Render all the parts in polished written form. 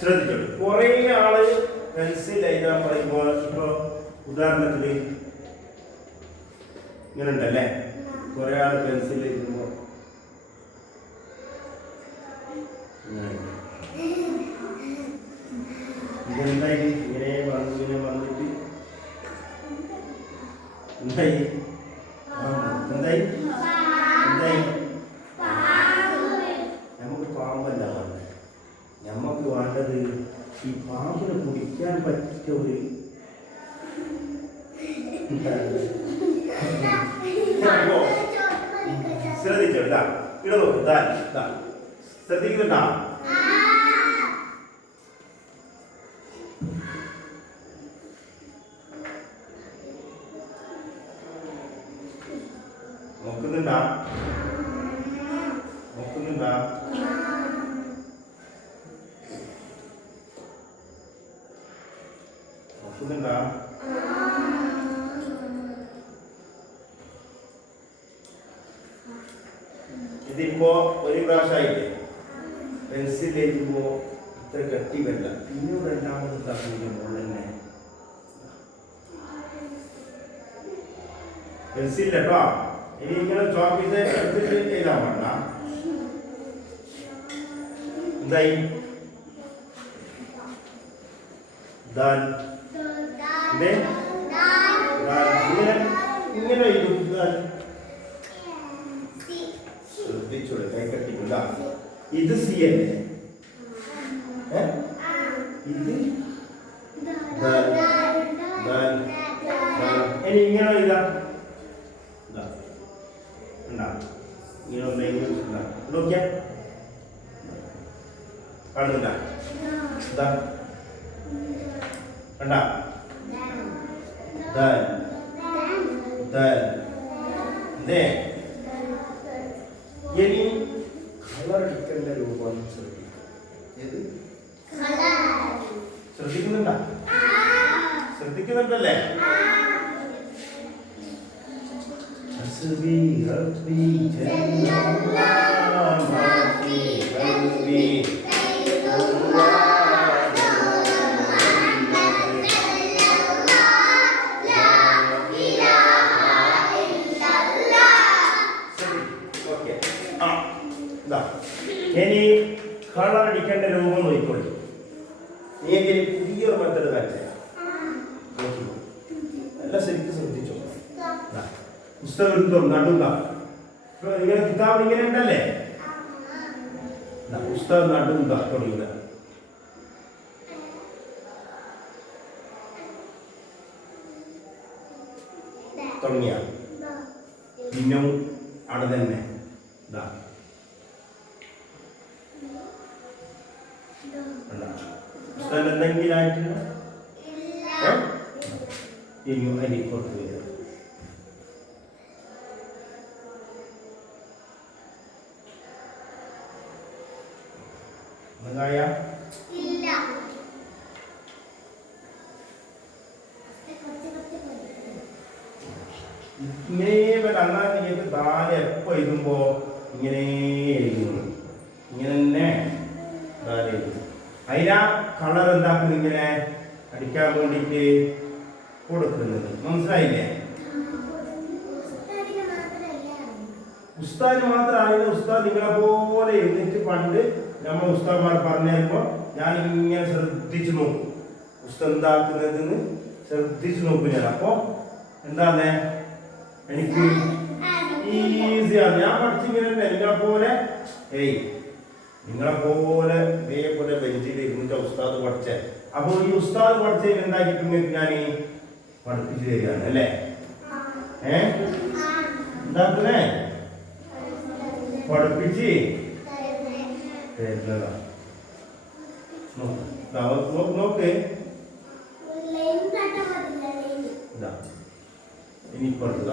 ശ്രദ്ധിച്ചോളൂ. കുറേ ആള് പെൻസിൽ എഴുതാൻ പറയുമ്പോൾ ഇപ്പൊ ഉദാഹരണത്തിന് ഇങ്ങനെ ഉണ്ടല്ലേ, കുറെ ആള് പെൻസിൽ എഴുതുമ്പോൾ ഇതെന്തായി ഇങ്ങനെ വന്നിട്ട് എന്തായി എന്തായി എന്തായി നമുക്ക് പാമ്പല്ല വേണ്ടത്. നമുക്ക് വേണ്ടത് ഈ പാമ്പിന് കുടിക്കാൻ പറ്റിയ ഒരു ശ്രദ്ധിച്ചോട്ടാ. ഇവിടെ നോക്ക്, ശ്രദ്ധിക്കുന്നുണ്ടാ? നോക്കുന്നുണ്ടാ? നോക്കുന്നുണ്ടാ? നോക്കുന്നുണ്ടാ? ഇതിപ്പോ ഒരു പ്രാവശ്യമായില്ലേ പെൻസിൽ എഴുതുമ്പോ ഇത്ര കട്ടി വരില്ല. പിന്നെ രണ്ടാമത് തക്കുമ്പോൾ തന്നെ പെൻസിൽ കേട്ടോ. ഇനി ഇങ്ങനെ ചോപ്പീസ് എടുത്തിട്ട് എഴുതാൻ വേണ്ട. എന്തായി ഇങ്ങനെ എഴുതും. ശ്രദ്ധിച്ചോളൂ, കൈ കട്ടിക്കില്ല. ഇത് സി അല്ലേ? ഇത് ഇനി ഇങ്ങനെ എഴുതാം. ഇങ്ങനെ നോക്കിയാ കാണുന്നില്ല? കണ്ടാ? ഇനി കളറടിക്കേണ്ട രൂപം ശ്രദ്ധിക്കുന്നുണ്ടാ? ശ്രദ്ധിക്കുന്നുണ്ടല്ലേ? ഇനി കളർ അടിക്കേണ്ട രൂപം നോക്കിക്കോളി. നീ എങ്ങനെ പുതിയൊരു മെത്തേഡ് കാണിച്ച എല്ലാം ശരിക്കും ശ്രദ്ധിച്ചോ. പുസ്തകം എടുത്തോ, നടുക. ഇങ്ങനെ കിതാബ് ഇങ്ങനെ ഉണ്ടല്ലേ, പുസ്തകം നടുക തുടങ്ങുക. തുടങ്ങിയ പിന്നും അവിടെ തന്നെ പുസ്തകം എന്തെങ്കിലും ആയിട്ടില്ല. ഇനിയും അരി കൊടുത്തു വരിക. ഇങ്ങനെ അന്നാ നിങ്ങൾക്ക് താഴെ എപ്പോ എഴുതുമ്പോ ഇങ്ങനെ എഴുതുന്നു, ഇങ്ങനെ തന്നെ താഴെ എഴുതും. അതിനാ കളർ എന്താക്കുന്നത് ഇങ്ങനെ അടിക്കാൻ വേണ്ടിയിട്ട് കൊടുക്കുന്നത്. മനസ്സിലായില്ലേ? ഉസ്താദിന് മാത്രമാണ്. ഉസ്താദ് നിങ്ങളെ പോലെ എഴുന്നിട്ട് പണ്ട് നമ്മൾ ഉസ്താദ്മാർ പറഞ്ഞു തരുമ്പോൾ ഞാൻ ഇങ്ങനെ ശ്രദ്ധിച്ചു നോക്കും. ഉസ്താദ് എന്താക്കുന്നതെന്ന് ശ്രദ്ധിച്ചു നോക്കും ഞാൻ. അപ്പൊ എന്താന്നേ എനിക്ക് ഈസിയാണ്. ഞാൻ പഠിച്ചിങ്ങനെ നിങ്ങളെ പോലെ നിങ്ങളെ പോലെ ഇതേപോലെ ബെഞ്ചിൽ ഇരുന്നിട്ട് ഉസ്താദ് പഠിച്ചേ. അപ്പൊ ഈ ഉസ്താദ് പഠിച്ചതിൽ എന്താക്കിയിട്ട് ഞാൻ പഠിപ്പിച്ചു തരികയാണ് അല്ലേ? എന്താക്കുന്നേ പഠിപ്പിച്ച് തരുന്നതാ. നോക്ക് ഇനി പഠിക്കുക.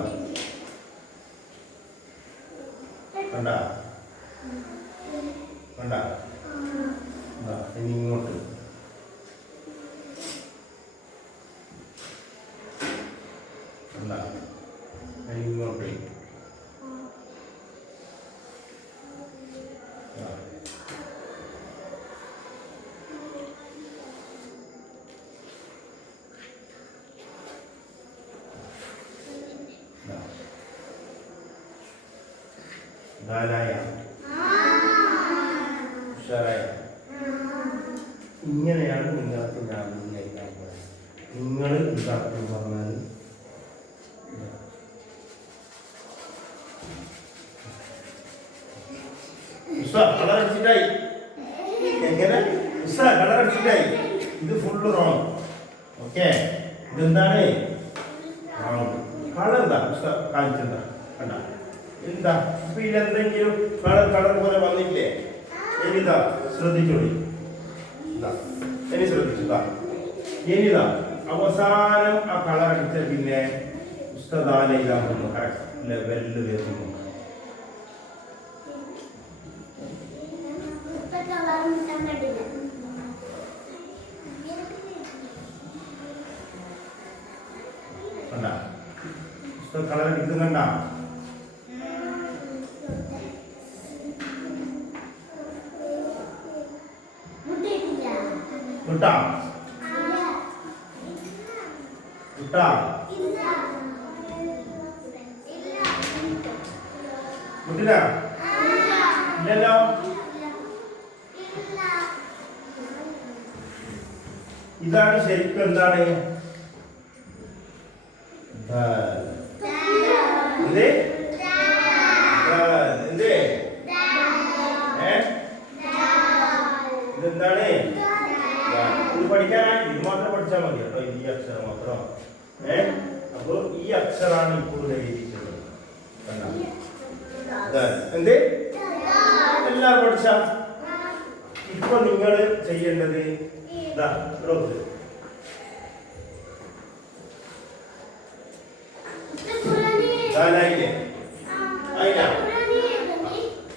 കണ്ട കണ്ട ഇനി ഇങ്ങോട്ട് കണ്ട ഇങ്ങോട്ട് ദാലായ ഉഷാറായ. ഇങ്ങനെയാണ് നിങ്ങൾക്ക് ഞാൻ കേൾക്കാൻ പോകുന്നത്. നിങ്ങൾ എന്താക്കും പറഞ്ഞാൽ കളർ അടിച്ചിട്ടായി. എങ്ങനെ കളർ അടിച്ചിട്ടായി? ഇത് ഫുള്ള് റോങ്. ഓക്കെ, ഇതെന്താണ് കളർ? എന്താ കാണിച്ചെന്താ കണ്ട? എന്താ ഇപ്പൊ ഇതെന്തെങ്കിലും കളർ പോലെ വന്നില്ലേ? ഇനിതാ ശ്രദ്ധിച്ചോളി. ഇനി ശ്രദ്ധിച്ചുതാ. ഇനിതാ അവസാനം ആ കളർ അടിച്ച പിന്നെ ഉസ്താദാലയിലാകുന്നു. കറക്റ്റ് ലെവലിൽ വരുന്നു. കളർ അടിക്കുന്നുണ്ട? മുട്ടാ മുട്ടാ മുട്ടില്ല ഇല്ലല്ലോ. ഇതാണ് ശരിക്കും എന്താണ്? ഇതെന്താണ്? ഇത് പഠിക്കാനാ? ഇത് മാത്രം പഠിച്ചാൽ മതി കേട്ടോ. ഈ അക്ഷരം മാത്രം. അപ്പൊ ഈ അക്ഷരാണ് ഇപ്പോൾ എഴുതിയിട്ടുള്ളത്. എന്ത് എല്ലാവരും പഠിച്ച? ഇപ്പൊ നിങ്ങൾ ചെയ്യേണ്ടത്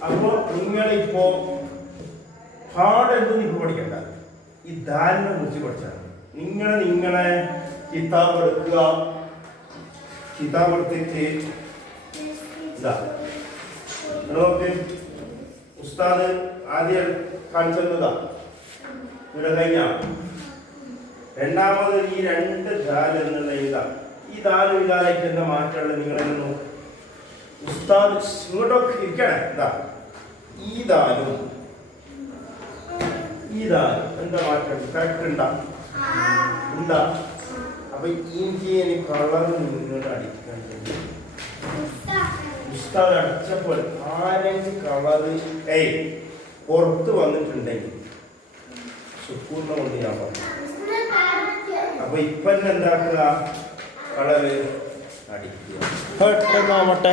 അപ്പൊ നിങ്ങളിപ്പോ പാടെന്തും ഇപ്പൊ പഠിക്കണ്ട. ഈ ദാലിനെ കുറിച്ച് പഠിച്ചാൽ നിങ്ങളെ കിതാബ് എടുക്കുക. കിതാബ് എടുത്തിട്ട് നോക്ക്. ഉസ്താദ് ആദ്യം കാണിച്ചതാ ഇവിടെ കഴിഞ്ഞ. രണ്ടാമത് ഈ രണ്ട് ദാൽ എന്നുള്ള ഇതാ. ഈ ദാലും ഇതാലായിട്ട് എന്താ മാറ്റമുള്ളത്? നിങ്ങളെന്ന് നോക്ക്. ഉസ്താദ് ഇങ്ങോട്ടൊക്കെ ഇരിക്കണേ. ഇതാ ഈ ദാലും എന്താ മാറ്റം? കറക്റ്റ് ഉണ്ടാ? അപ്പൊ എനിക്ക് കളർ നിങ്ങളുടെ അടിക്കാൻ ഉസ്താദ് അടിച്ചപ്പോൾ ആരെങ്കിലും കളറ് പുറത്ത് വന്നിട്ടുണ്ടെങ്കിൽ സുക്കൂറിനെ കൊണ്ട് ഞാൻ പറഞ്ഞു. അപ്പൊ ഇപ്പൊ എന്താക്കുക? കളറ് അടിക്കുക. പെട്ടെന്ന് ആവട്ടെ.